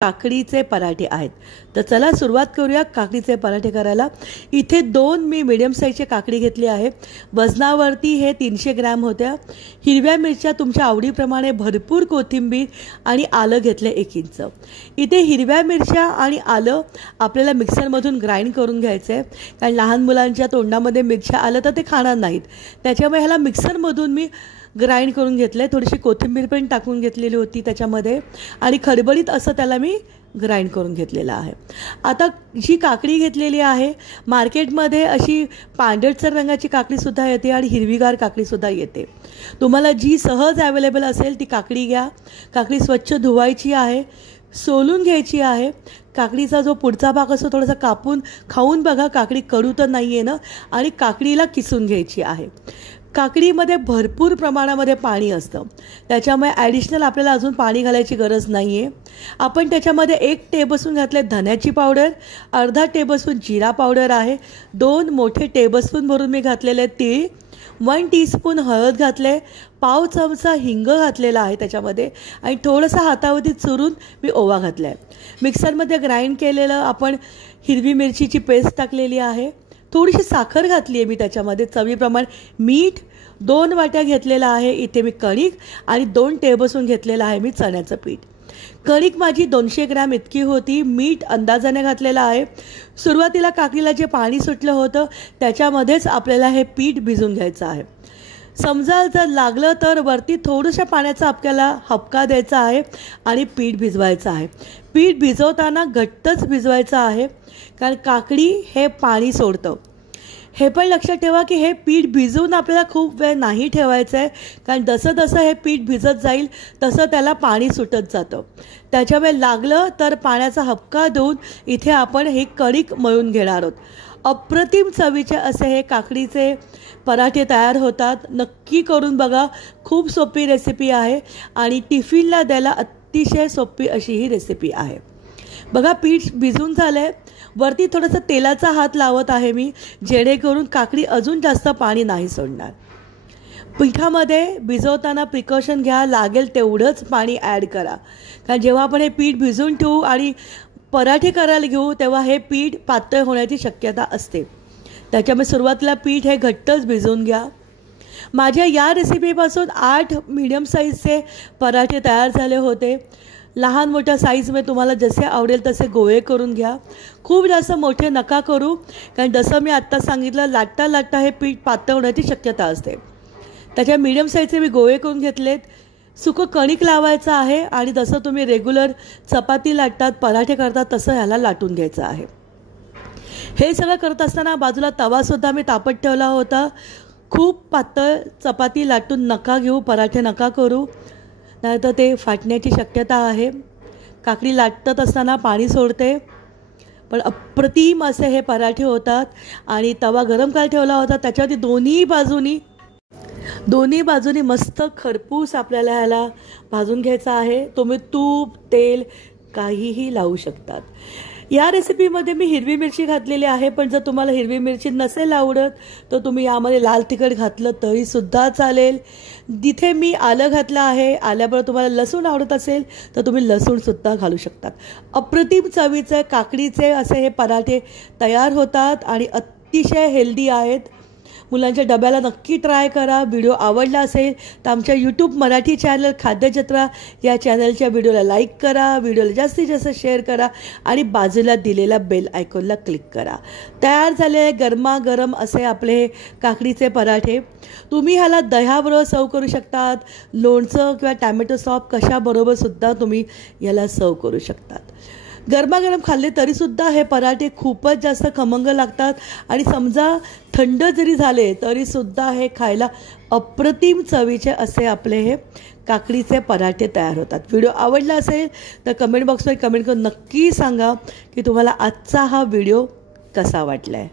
काकडीचे पराठे आहेत। तर चला सुरुवात करूया काकडीचे पराठे करायला। इथे 2 मी मीडियम साईजचे काकडी घेतली आहे। वजनावरती हे 300 ग्रॅम होत्या। हिरव्या मिरच्या तुमच्या आवडीप्रमाणे, भरपूर कोथिंबीर आणि आलं घेतले 1 इंच। इथे हिरव्या मिरच्या आणि आलं आपल्याला मिक्सरमधून ग्राइंड करून घ्यायचे आहे, कारण लहान मुलांच्या तोंडामध्ये मिरच्या आलं तर ते खाणार नाहीत, त्याच्यामुळे ह्याला मिक्सरमधून मी ग्राइंड करून घेतले। थोडीशी कोथिंबीर पण टाकून घेतलेली होती त्याच्यामध्ये आणि खडबडीत असं त्याला मी ग्राइंड करून घेतलेला आहे। आता जी काकडी घेतलेली आहे, मार्केटमध्ये अशी पांढरसर रंगाची काकडी सुद्धा येते आणि हिरवीगार काकडी सुद्धा येते। तुम्हाला जी सहज अवेलेबल असेल ती काकडी घ्या। काकडी स्वच्छ धुवायची आहे, सोलून घ्यायची आहे। काकडीचा जो पुढचा भाग असतो थोडासा कापून खाऊन बघा, काकडी कडू तर नाहीये ना, आणि काकडीला किसून घ्यायची आहे। काकडीमध्ये भरपूर प्रमाणामध्ये पाणी असतं, त्याच्यामुळे ॲडिशनल आपल्याला अजून पाणी घालायची गरज नाही आहे। आपण त्याच्यामध्ये 1 टेबलस्पून घातले धन्याची पावडर, अर्धा टेबलस्पून जिरा पावडर आहे, 2 मोठे टेबलस्पून भरून मी घातलेले तीळ, 1 टीस्पून हळद घातले, पाव चमचा हिंग घातलेला आहे त्याच्यामध्ये, आणि थोडंसं हातावरती चुरून मी ओवा घातला आहे। मिक्सरमध्ये ग्राइंड केलेलं आपण हिरवी मिरचीची पेस्ट टाकलेली आहे, थोडीशी साखर घातली आहे मी त्याच्यामध्ये, चवीप्रमाणे मीठ 2 वाट्या घेतलेला आहे इथे मी कणिक, आणि 2 टेबलस्पून घेतलेला आहे मी चण्याचं पीठ। कणिक माझी 200 ग्रॅम इतकी होती, मीठ अंदाजाने घातलेलं आहे। सुरुवातीला काकडीला जे पाणी सुटलं होतं त्याच्यामध्येच आपल्याला हे पीठ भिजून घ्यायचं आहे। समजा जर लागलं तर वरती थोडंसं पाण्याचा आपल्याला हबका द्यायचा आहे आणि पीठ भिजवायचं आहे। पीठ भिजवताना घट्टच भिजवायचं आहे, कारण काकडी हे पाणी सोडतं। हे पण लक्षात ठेवा की हे पीठ भिजवून आपल्याला खूप वेळ नाही ठेवायचं आहे, कारण जसं जसं हे पीठ भिजत जाईल तसं त्याला पाणी सुटत जातं। त्याच्यामुळे लागलं तर पाण्याचा हबका देऊन इथे आपण हे कणिक मळून घेणार आहोत। अप्रतिम चवीचे असे हे काकडीचे पराठे तयार होतात, नक्की करून बघा। खूप सोपी रेसिपी आहे आणि टिफिनला द्यायला अतिशय सोपी अशी ही रेसिपी आहे। बघा पीठ भिजून झालंय, वरती थोडंसं तेलाचा हात लावत आहे मी, जेणेकरून काकडी अजून जास्त पाणी नाही सोडणार। पिठामध्ये भिजवताना प्रिकॉशन घ्या, लागेल तेवढंच पाणी ॲड करा, कारण जेव्हा आपण हे पीठ भिजवून ठेवू आणि पराठे करायला घेऊ तेव्हा हे पीठ पातळ होण्याची शक्यता असते, त्याच्यामुळे सुरुवातीला पीठ हे घट्टच भिजवून घ्या। माझ्या या रेसिपीपासून 8 मीडियम साईजचे पराठे तयार झाले होते। लहान मोठ्या साईजमध्ये तुम्हाला जसे आवडेल तसे गोळे करून घ्या, खूप जास्त मोठे नका करू, कारण जसं मी आत्ता सांगितलं लाटता लाटता हे पीठ पातळ होण्याची शक्यता असते। त्याच्या मीडियम साईजचे मी गोळे करून घेतलेत। सुकं कणिक लावायचं आहे आणि जसं तुम्ही रेग्युलर चपाती लाटतात, पराठे करतात तसं ह्याला लाटून घ्यायचं आहे। हे सगळं करत असताना बाजूला तवासुद्धा मी तापत ठेवला होता। खूप पातळ चपाती लाटून नका घेऊ, पराठे नका करू, नाहीतर ते फाटण्याची शक्यता आहे। काकडी लाटत असताना पाणी सोडते, पण अप्रतिम असे हे पराठे होतात। आणि तवा गरम करायला ठेवला होता, त्याच्यावरती दोन्ही बाजूनी मस्त खरपूस आपल्याला ह्याला भाजून घ्यायचा आहे। तुम्ही तूप तेल काहीही लावू शकतात। या रेसिपीमध्ये मी हिरवी मिरची घातलेली आहे, पण जर तुम्हाला हिरवी मिरची नसेल आवडत तर तुम्ही यामध्ये लाल तिखट घातलं तरीसुद्धा चालेल। जिथे मी आलं घातलं आहे, आल्याबरोबर तुम्हाला लसूण आवडत असेल तर तुम्ही लसूणसुद्धा घालू शकतात। अप्रतिम चवीचे काकडीचे असे हे पराठे तयार होतात आणि अतिशय हेल्दी आहेत। मुलांच्या डब्याला नक्की ट्राय करा। व्हिडिओ आवडला असेल तर आमच्या यूट्यूब मराठी चॅनल खाद्यजत्रा या चॅनलच्या व्हिडिओला लाईक करा, व्हिडिओला जास्तीत जास्त शेअर करा आणि बाजूला दिलेला बेल आयकॉनला क्लिक करा। तयार झाले गरमागरम असे आपले काकडीचे पराठे। तुम्ही ह्याला दह्याबरोबर सर्व करू शकतात, लोणचं किंवा टॅमॅटो सॉस कशाबरोबर सुद्धा तुम्ही याला सर्व करू शकतात। गरमागरम खाल्ले तरीसुद्धा हे पराठे खूपच जास्त खमंग लागतात, आणि समजा थंड जरी झाले तरीसुद्धा हे खायला अप्रतिम चवीचे असे आपले हे काकडीचे पराठे तयार होतात। व्हिडिओ आवडला असेल तर कमेंट बॉक्समध्ये कमेंट करून नक्की सांगा की तुम्हाला आजचा हा व्हिडिओ कसा वाटला आहे।